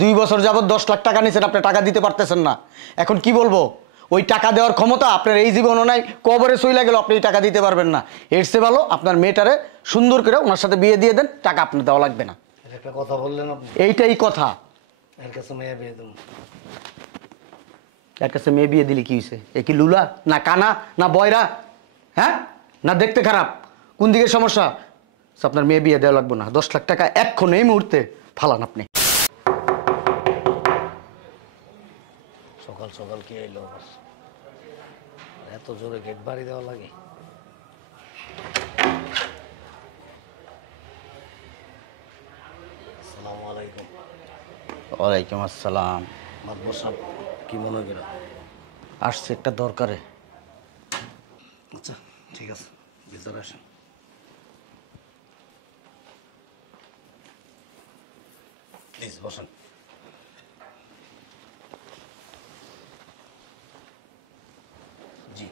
2 বছর যাবত 10 লাখ টাকা নিছেন, আপনি টাকা দিতে পারতেছেন না। এখন কি বলবো? ওই টাকা দেওয়ার ক্ষমতা আপনার এই জীবনও নাই, কবরে চইলা গেল আপনি টাকা দিতে পারবেন না। এর চেয়ে ভালো আপনার মেয়েটারে সুন্দর করে ওনার সাথে বিয়ে দিয়ে দেন, টাকা আপনার দেওয়া লাগবে না। একটা কথা বললেন আপনি। এইটাই কথা। এর কাছে মেয়ে বিয়ে দেবো। এর কাছে মেয়ে বিয়ে দিলে কি হয়েছে? এ কি লুলা না কানা না বয়রা, হ্যাঁ না দেখতে খারাপ? কোন দিকে সমস্যা? আপনার মেয়ে বিয়ে দেওয়া লাগবে না। 10 লাখ টাকা এখন এই মুহূর্তে ফালান আপনি। সকাল সকাল কি এলো আবার? এত জোরে গেট বাড়ি দেওয়া লাগে? আসসালামু আলাইকুম। ওয়ালাইকুম আসসালাম। মাতবর সাহেব কি মনে করা? আসছে একটা দরকারে। আচ্ছা ঠিক আছে, ভিতরে আসেন। প্লিজ বসেন। জি,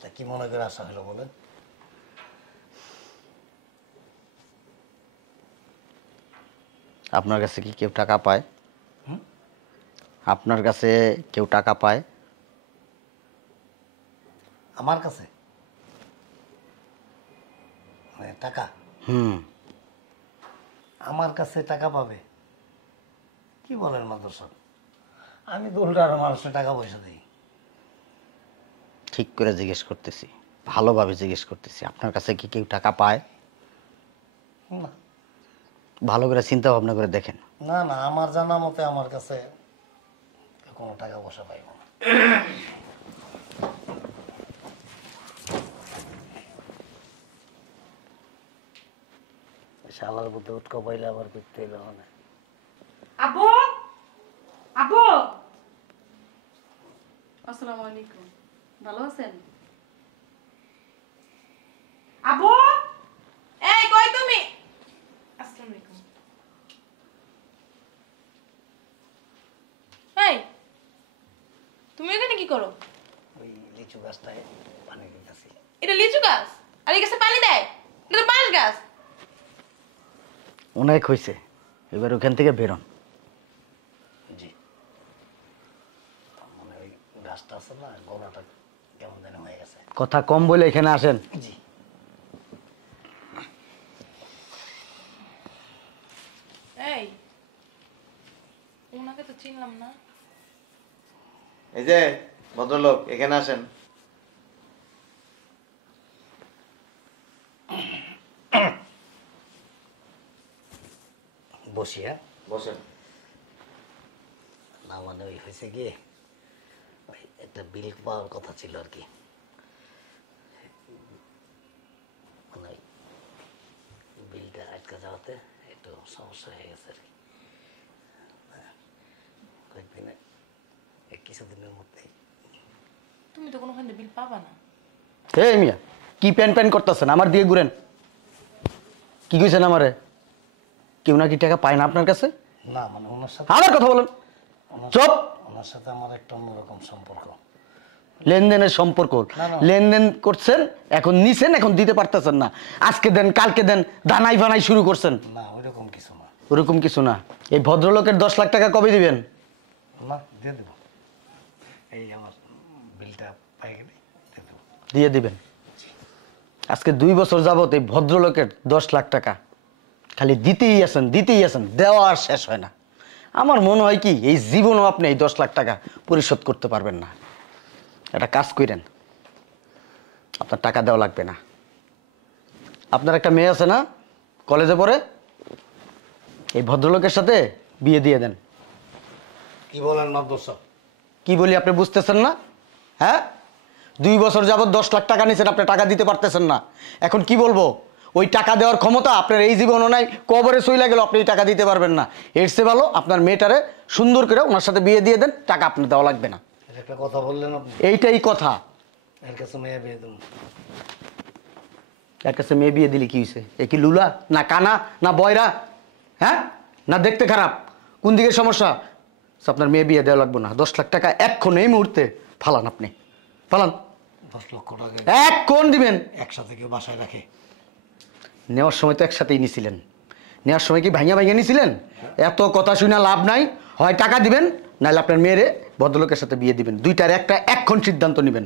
তা কি মনে করে আসা হলো বলেন? আপনার কাছে কি কেউ টাকা পায়? আপনার কাছে কেউ টাকা পায়? আমার কাছে মানে টাকা? আমার কাছে টাকা পাবে? কি বলেন মাদর সাহেব? আমি দুলটার মানুষের টাকা পয়সা দিই। ঠিক করে জিজ্ঞেস করতেছি, ভালোভাবে জিজ্ঞেস করতেছি, আপনার কাছে কি কেউ টাকা পায়? না ভালো করে চিন্তা ভাবনা করে দেখেন। না না, আমার জানা মতে আমার কাছে কোনো টাকা পয়সা পাইব না। শালার বুদ্ধি উৎক পাইলে আবার করতে এলো না। আব্বু, আব্বু, আসসালামু আলাইকুম। ভালো আছেন? আব্বু, এই কই তুমি? আসসালামু আলাইকুম। এই, তুমি এখানে কি করো? ওই লিচু গাছটায় পানি দিতেছি। এটা লিচু গাছ? আর এই গাছে পানি দেয়? এটা তো বাঁশ গাছ। অনেক হয়েছে, এবার ওখান থেকে বেরোন। জি, মানে ওই গাছটা আছে না, গলাটা কেমন যেন হয়ে গেছে। কথা কম বলে এখানে আসেন। জি। এই, ওনাকে তো চিনলাম না। এই যে ভদ্রলোক, এখানে আসেন। বসি। হ্যাঁ বসেন। না মানে ওই হয়েছে গিয়ে ওই একটা বিল পাওয়ার কথা ছিল আর কি। মানে বিলটা আটকা যাওয়াতে একটু সমস্যা হয়ে গেছে আর কি। কয়েকদিনে কিছুদিনের মধ্যেই। তুমি তো কোনোখানে বিল পাবা না। হে মিয়া, কি প্যান প্যান করতেছেন? আমার দিয়ে ঘুরেন। কি কইছেন আমারে? কেউ নাকি টাকা পায় না আপনার কাছে? না মানে ওনার সাথে আবার কথা বলেন। চুপ। ওনার সাথে আমার একটা অন্যরকম সম্পর্ক। লেনদেনের সম্পর্ক? না, না। লেনদেন করছেন, এখন নিছেন, এখন দিতে পারতেছেন না। আজকে দেন, কালকে দেন, দানাই বানাই শুরু করছেন। না ওইরকম কিছু না। ওরকম কিছু না। এই ভদ্রলোকের 10 লাখ টাকা কবে দিবেন? না দিয়ে দেবো, এই আমার বিলটা পাই গেলে দিয়ে দেবো। দিয়ে দিবেন। আজকে 2 বছর যাবত এই ভদ্রলোকের 10 লাখ টাকা খালি দিতেই আছেন, দিতেই আছেন, দেওয়া আর শেষ হয় না। আমার মনে হয় কি, এই জীবনও আপনি এই 10 লাখ টাকা পরিশোধ করতে পারবেন না। একটা কাজ করেন, আপনার টাকা দেওয়া লাগবে না। আপনার একটা মেয়ে আছে না, কলেজে পড়ে? এই ভদ্রলোকের সাথে বিয়ে দিয়ে দেন। কি বলেন মাদর সাহেব? কি বলি আপনি বুঝতেছেন না? হ্যাঁ, 2 বছর যাবত 10 লাখ টাকা নিছেন, আপনি টাকা দিতে পারতেছেন না। এখন কি বলবো? ওই টাকা দেওয়ার ক্ষমতা আপনার এই জীবনও নাই, কবরে চইলা গেল আপনি টাকা দিতে পারবেন না। এর চেয়ে ভালো আপনার মেয়েটারে সুন্দর করে ওনার সাথে বিয়ে দিয়ে দেন, টাকা আপনার দেওয়া লাগবে না। একটা কথা বললেন আপনি। এইটাই কথা। এর কাছে মেয়ে বিয়ে দেবো। এর কাছে মেয়ে বিয়ে দিলে কি হয়েছে? এ কি লুলা না কানা না বয়রা, হ্যাঁ না দেখতে খারাপ? কোন দিকে সমস্যা? আপনার মেয়ে বিয়ে দেওয়া লাগবে না। 10 লাখ টাকা এখন এই মুহূর্তে ফালান আপনি, ফালান। 10 লক্ষ টাকা এক কোন দিবেন? একসাথে কেউ বাসায় রাখে? নেওয়ার সময় তো একসাথেই নিছিলেন, নেওয়ার সময় কি ভাঙিয়া ভাঙিয়া নিয়েছিলেন? এত কথা শুনে লাভ নাই, হয় টাকা দিবেন নাহলে আপনার মেয়েরে ভদ্রলোকের সাথে বিয়ে দিবেন। দুইটার একটা এক্ষণ সিদ্ধান্ত নেবেন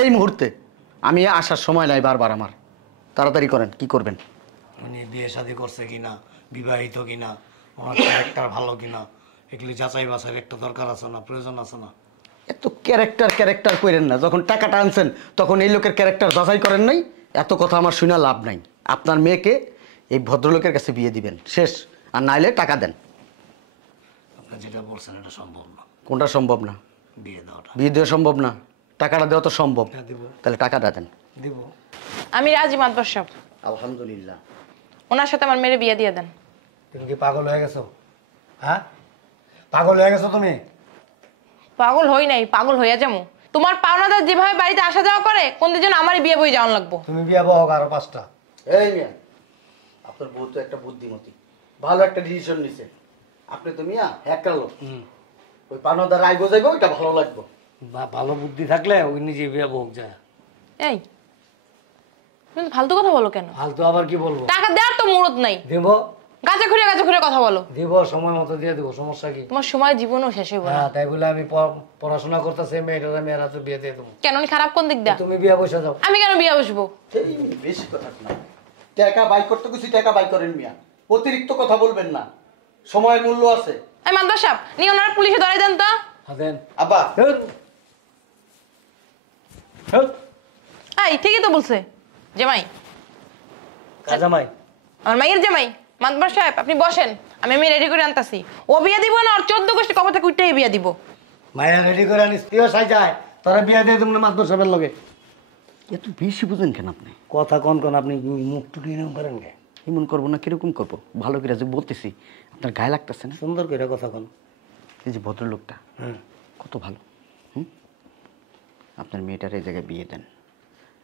এই মুহূর্তে। আমি আসার সময় নাই বারবার আমার, তাড়াতাড়ি করেন কি করবেন। উনি বিয়ে শাদী করছে কিনা, বিবাহিত কিনা, ওনার ক্যারেক্টার ভালো কিনা, এগুলি যাচাই বাছাইয়ের একটা দরকার আছে না, প্রয়োজন আছে না? এত ক্যারেক্টার করেন না, যখন টাকাটা আনছেন তখন এই লোকের ক্যারেক্টার যাচাই করেন নাই। এত কথা আমার শুনে লাভ নাই। আপনার মেয়েকে এই ভদ্রলোকের কাছে বিয়ে দিবেন, শেষ। আর নাইলে টাকা দেন। আপনি যেটা বলছেন এটা সম্ভব না, কোনটা সম্ভব না? বিয়ে দেওয়াটা। বিয়ে দেওয়া সম্ভব না, টাকাটা দেওয়া তো সম্ভব। হ্যাঁ, দিব। তাহলে টাকাটা দেন। দিব। আমি রাজি মাতবর সাহেব, আলহামদুলিল্লাহ। ওনার সাথে আমার মেয়ের বিয়ে দিয়ে দেন। তুমি কি পাগল হয়ে গেছো? হ্যাঁ, পাগল হয়ে গেছো তুমি? পাগল হই নাই, পাগল হইয়া যাবো। তোমার পাওনাদার যেভাবে বাড়িতে আসা যাওয়া করে, কোন দিন যেন আমারই বিয়ে বই যাওয়ান লাগবো। তুমি বিয়ে বহক আরো 5টা। এই মিয়া, আপনার বউ তো একটা বুদ্ধিমতী, ভালো একটা ডিসিশন নিছে। আপনি তো মিয়া হ্যাকার লোক, ওই পানোদার রায় বোঝাইবো, এটা ভালো লাগবে। ভালো বুদ্ধি থাকলে ওই নিজে বিয়ে বহক যায়। এই তুমি তো ফালতু কথা বলো কেন? ফালতু আবার কি বলবো? টাকা দেওয়ার তো মুরত নাই। দিব। গাছে ঘুরে কথা বলো। দিব, সময় মতো দিয়ে দেবো, সমস্যা কি? তোমার সময় জীবনও শেষ হইব না। হ্যাঁ, তাই বলে আমি পড়াশোনা করতেছি, মেয়েটা মেয়েরা তো বিয়ে দিয়ে দেবো। কেন উনি খারাপ কোন দিক দা? তুমি বিয়ে বসে যাও। আমি কেন বিয়ে বসবো? সেই বেশি কথা না, টাকা বাই করতে কিছু টাকা বাই করেন মিয়া, অতিরিক্ত কথা বলবেন না, সময়ের মূল্য আছে। এই মাতবর সাহেব, নিয়ে ওনার পুলিশে ধরে দেন তো। দেন। আব্বা, এই ঠিকই তো বলছে। জামাই, জামাই আমার মাইয়ের জামাই। মাতবর সাহেব আপনি বসেন, আমি রেডি করে আনতাছি। ও বিয়ে দিব না, আর 14 গোষ্ঠী কবে থেকে উঠতেই বিয়ে দিব। মায়া রেডি করে আনিস, তুইও সাই যায়, তোরা বিয়ে দিয়ে তুমি মাদবর সাহেবের লগে। এত বেশি বুঝেন কেন আপনি? কথা কন আপনি মুখ টুকি এরকম করেন কে? এমন করবো না, কিরকম করবো? ভালো করে যে বলতেছি, আপনার গায়ে লাগতেছে না? সুন্দর করে কথা কন। এই যে ভদ্রলোকটা হুম, কত ভালো। আপনার মেয়েটার এই জায়গায় বিয়ে দেন,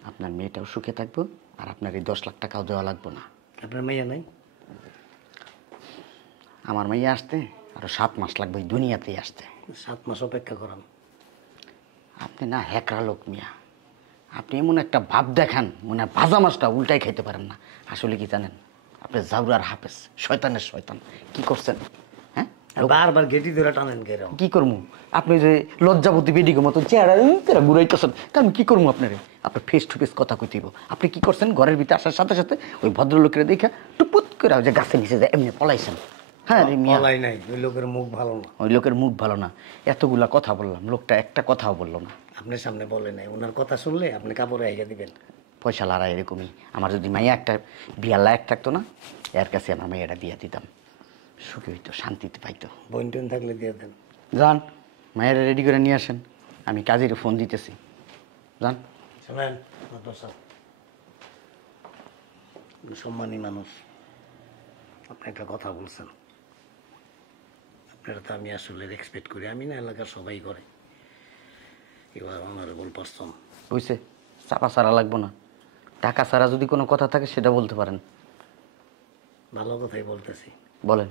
আপনার মেয়েটাও সুখে থাকবো, আর আপনার এই 10 লাখ টাকাও দেওয়া লাগবো না। আপনার মেয়ে নাই? আমার মেয়ে আসতে আরো 7 মাস লাগবে এই দুনিয়াতেই আসতে। 7 মাস অপেক্ষা করান। আপনি না হ্যাকরা লোক মিয়া, আপনি এমন একটা ভাব দেখান মনে হয় ভাজা মাছটা উল্টাই খাইতে পারেন না। আসলে কি জানেন, আপনি জাউরার হাফেজ, শয়তানের শয়তান। কি করছেন? হ্যাঁ, বারবার গেটি ধরে টানেন কে এরকম? কি করবো? আপনি যে লজ্জাপতি বেডিকে মতো চেহারা ঘুরাইতেছেন, তা আমি কি করবো? আপনার আপনার ফেস টু ফেস কথা কইতেইব। আপনি কি করছেন? ঘরের ভিতরে আসার সাথে সাথে ওই ভদ্রলোকের দেখে টুপুত করে যে গাছে নিচে যায় এমনি পলাইছেন। হ্যাঁ রে মিয়া, বলাই নাই, ওই লোকের মুখ ভালো না। ওই লোকের মুখ ভালো না, এতগুলা কথা বললাম, লোকটা একটা কথাও বললো না। আপনার সামনে বলে নাই, ওনার কথা শুনলে আপনি কাপড়ে আইগা দিবেন। পয়সা লাড়া এরকমই। আমার যদি মাইয়া একটা বিয়ার লায়ক থাকতো না, এর কাছে আমার মাইয়াটা বিয়া দিতাম, সুখী হইতো, শান্তিতে পাইতো। বোন টোন থাকলে দিয়ে দেন। যান, মায়েরা রেডি করে নিয়ে আসেন, আমি কাজের ফোন দিতেছি। যান। শোনেন মাদবর সাহেব, সম্মানী মানুষ, আপনি একটা কথা বলছেন, আপনারা তো আমি আসলে এক্সপেক্ট করি, আমি না এলাকার সবাই করে। এবার অনারেবল পারসন বুঝছে, চাপা ছাড়া লাগবো না, টাকা ছাড়া যদি কোনো কথা থাকে সেটা বলতে পারেন। ভালো কথাই বলতেছি। বলেন।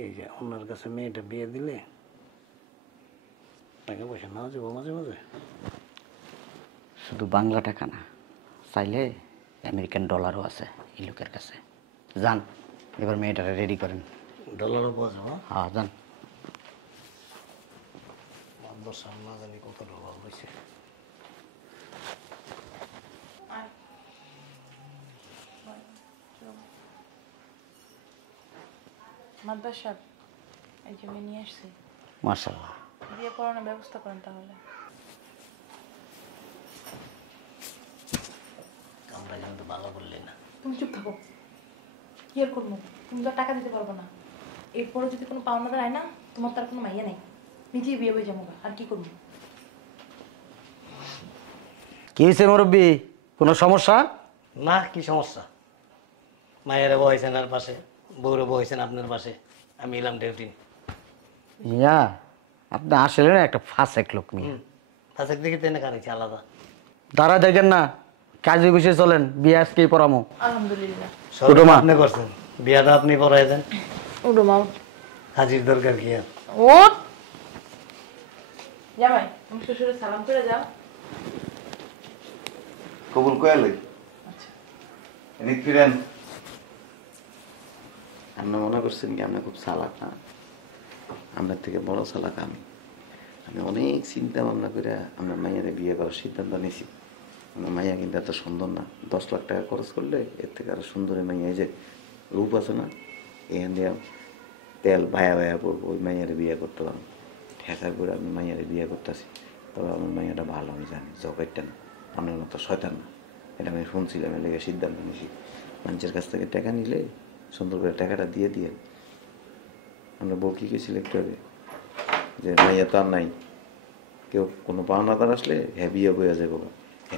এই যে ওনার কাছে মেয়েটা বিয়ে দিলে টাকা পয়সা না যাবো মাঝে মাঝে। শুধু বাংলা টাকা না, চাইলে আমেরিকান ডলারও আছে এই লোকের কাছে। যান, এবার মেয়েটারে রেডি করেন। ডলারও পাওয়া যাবো। হ্যাঁ যান। মাদবর সাহেব না জানি কত ডলার হয়েছে। মাতবর সাহেব, এই যে আমি নিয়ে আসছি, মাশাআল্লাহ। বিয়ে পড়ানোর ব্যবস্থা করেন তাহলে। আমরা কিন্তু ভালো বললি না। তুমি চুপ থাকো, কি আর করবো? তুমি তো টাকা দিতে পারবো না। এরপরে যদি কোনো পাওনাদার আয় না, তোমার তার কোনো মাইয়া নেই, নিজেই বিয়ে হয়ে যাবো। আর কি করবো? কি হয়েছে মুরব্বী, কোনো সমস্যা? না, কি সমস্যা? মায়েরা বহেছেন আর পাশে, বউরে বহেছেন আপনার পাশে, আমি এলাম ডিউটি। মিয়া, আপনি আসলে না একটা ফাঁসেক লোক মিয়া। তাদের দিকে তেনে কারেছি আলাদা। দাঁড়া দেখেন না, কাজে বসে চলেন, বিয়ে আজকেই পড়ামো। আলহামদুলিল্লাহ। ছোটো মা। আপনি করছেন, বিয়াটা আপনি পড়াই দেন। উঠো মা। হাজির দরকার কি আর? ওঠ জামাই, তুমি শ্বশুরের সালাম করে যাও। কবুল কয়ালে এদিক ফিরেন। আপনি মনে করছেন কি আপনি খুব চালাক? না, আপনার থেকে বড় চালাক আমি। আমি অনেক চিন্তা ভাবনা করে আপনার মাইয়ারে বিয়ে করার সিদ্ধান্ত নিয়েছি। আমার মাইয়া কিন্তু এত সুন্দর না। 10 লাখ টাকা খরচ করলে এর থেকে আরো সুন্দরী মাইয়া, এই যে রূপ আছে না, এখান দিয়ে তেল ভায়া ভায়া পড়বো, ওই মাইয়ারে বিয়ে করতে পারবো। ঠেকা করে আমি মাইয়ারে বিয়ে করতেছি। তবে আমার মাইয়াটা ভালো, আমি জানি জগৎটা না, আপনার মতো শয়তান না। এটা আমি শুনছিলাম, এর লেগে সিদ্ধান্ত নিয়েছি। মানুষের কাছ থেকে টাকা নিলে সুন্দর করে টাকাটা দিয়ে দিয়ে। আমরা বউ কি গেছিল একটু আগে, যে মাইয়া তো আর নাই, কেউ কোনো পাওনাদার আসলে হ্যাঁ বিয়ে বইয়া যাবো।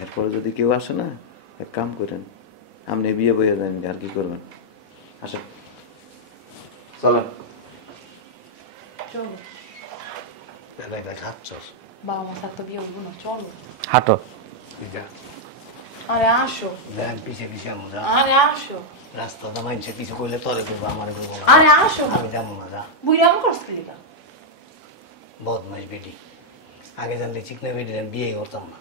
এরপরে যদি কেউ আসে না, এক কাম করেন, আপনি বিয়ে বইয়া যান, আর কি করবেন? আসেন, চলেন। চলো এলাকায় খাচ্ছস বাবা মা সাথে বিয়ে হবো না, চলো। হাঁটো। তুই যা, আরে আসো, দেখ পিছে পিছে আমি যা। আরে আসো, রাস্তাটা মানছে কিছু করলে তোরে করবো, আমার করবো না। আরে আসো। আমি যাবো না, যা। বুড়ি আমি করছি লিখা। বদমাইশ বেটি, আগে জানলে চিকনা বেটি বিয়ে করতাম না।